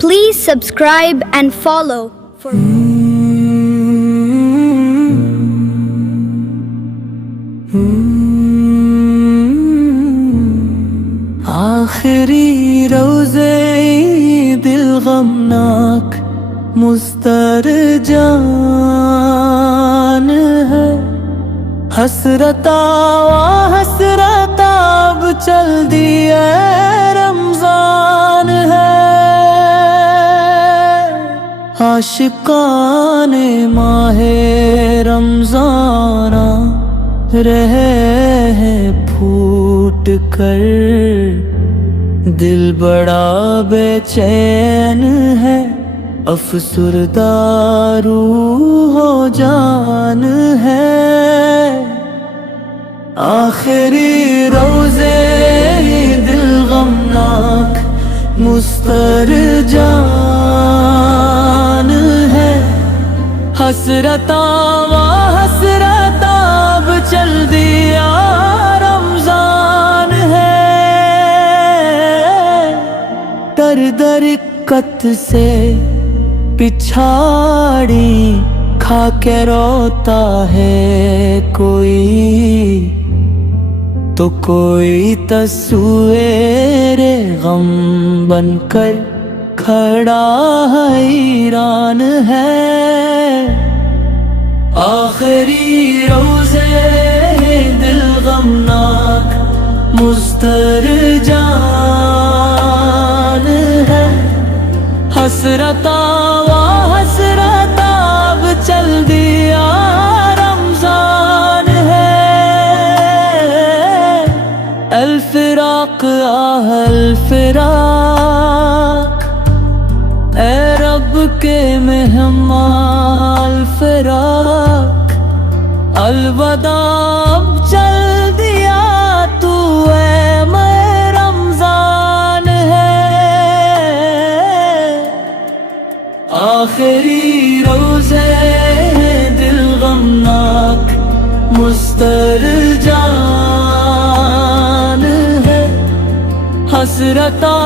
Please subscribe and follow for آخری روزے دل غمناک مستر جان ہے، حسرتا اب چل دیا رمضان ہے، عاشقان ماہ رمضان رہے ہیں پھوٹ کر، دل بڑا بے چین ہے، افسردہ روح و جان ہے، آخری روزے دل غمناک مستر جان ہے، حسرتا اب چل دیا رمضان ہے، در درکت سے پچھاڑی کھا کے روتا ہے کوئی، تو کوئی تصویر غم بن کر کھڑا حیران ہے، آخری روزے دل غمناک مستر جان ہے، حسرتا اب چل دیا رمضان ہے، الفراق الفراق اے رب کے مہمان، الفراق الوداع اب چل دیا تو اے ماہ رمضان ہے، آخری روزے دل غمناک مستر جان ہے، حسرتا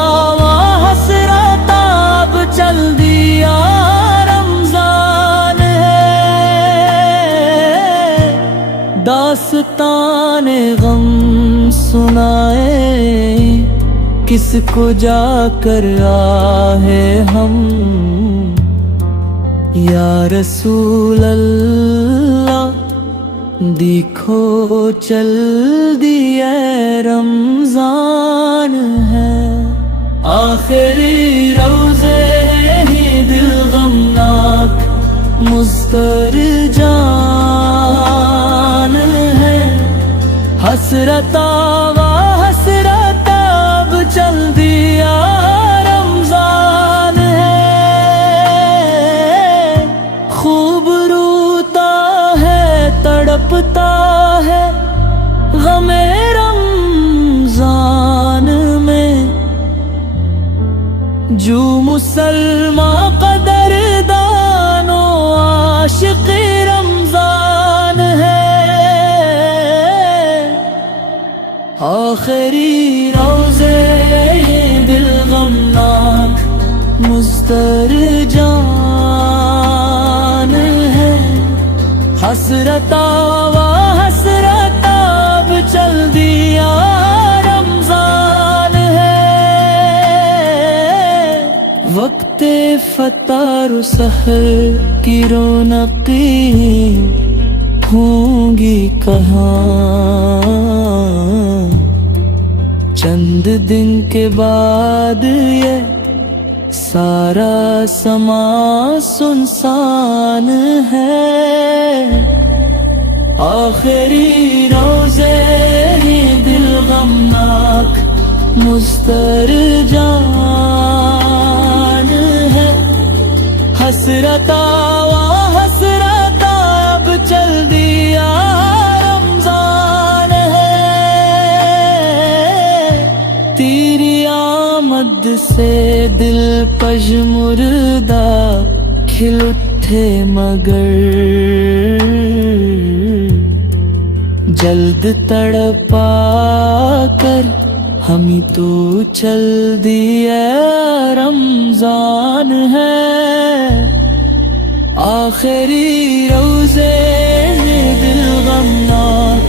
اب چل دیا رمضان ہے، داستان غم سنائے کس کو جا کر آہے ہم، یا رسول اللہ دیکھو چل دیا رمضان ہے، آخری روزے دل غمناک مستر جان ہے، حسرتا اب چل دیا رمضان ہے، خوب روتا ہے تڑپتا ہے غم رمضان میں، جو مسلمان قدر دانو عاشق رمضان ہے، آخری روزے دل غمناک مستر جان ہے، حسرتا اب چل دیا رمضان ہے، وقت فطار و سحر کی رونقیں ہوں گی کہاں، چند دن کے بعد یہ سارا سما سنسان ہے، آخری روزے دل غمناک مستر جان ہے، حسرتا اب چل دیا رمضان ہے، تیری آمد سے دل پژمردہ کھل اٹھے مگر، جلد تڑپا کر ہمیں تو چل دیا رمضان آخری روزے دل غمناک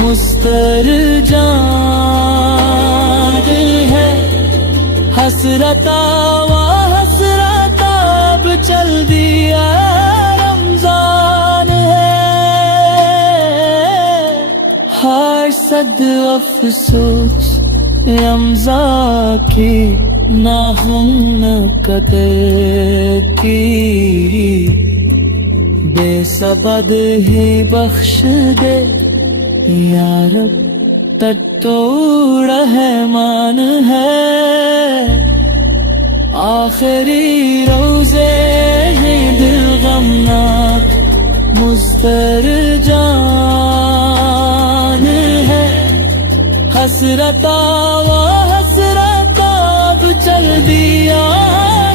مسترجان ہے، حسرتا و حسرتا اب چل دیا رمضان ہے، ہر صد افسوس رمضا کی نہ ہم قدر کی، بے سبد ہی بخش دے یا رب، تو رحمان ہے، آخری روزے ہیں دل غمناک مسترجان ہے، حسرتا و حسرتا اب چل دیا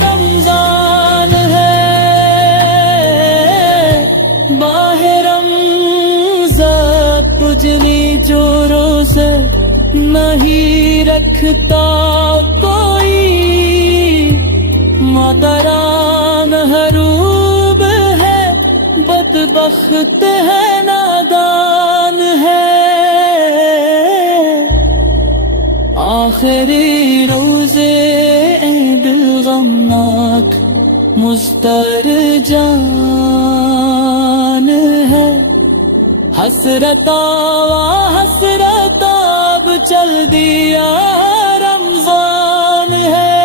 رمضان ہے، باہ رمضان تجھنی جو روزے نہیں رکھتا کوئی، مادران حروب ہے بدبخت ہے نادان ہے، آخری روزے دل غمناک مسترجان ہے، حسرتا و حسرتا اب چل دیا رمضان ہے،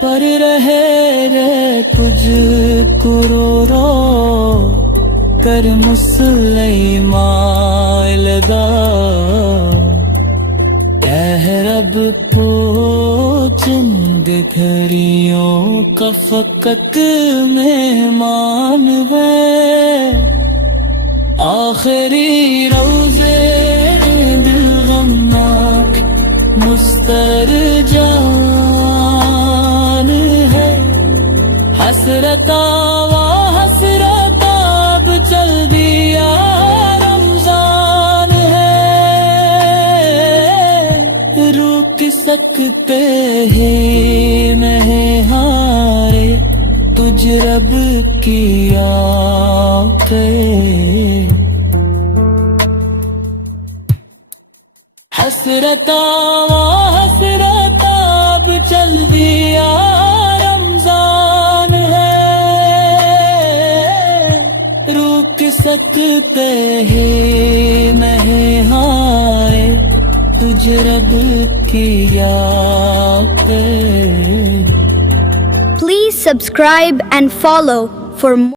پر رہے تجھ کو رو رو کر مسلمان لگا، اے رب چند گھڑیوں کا فقط مہمان ہے، آخری روزے دل غمناک مسترجان ہے، حسرتا و حسرتا اب چل دیا رمضان ہے، روک سکتے ہی نہیں ہارے تجھ رب کی آنکھیں، حسرتا و حسرتا اب چل دیا رمضان ہے، روک سکتے ہی نہیں ہائے تجھ رب کی آنکھیں۔ Please subscribe and follow for more.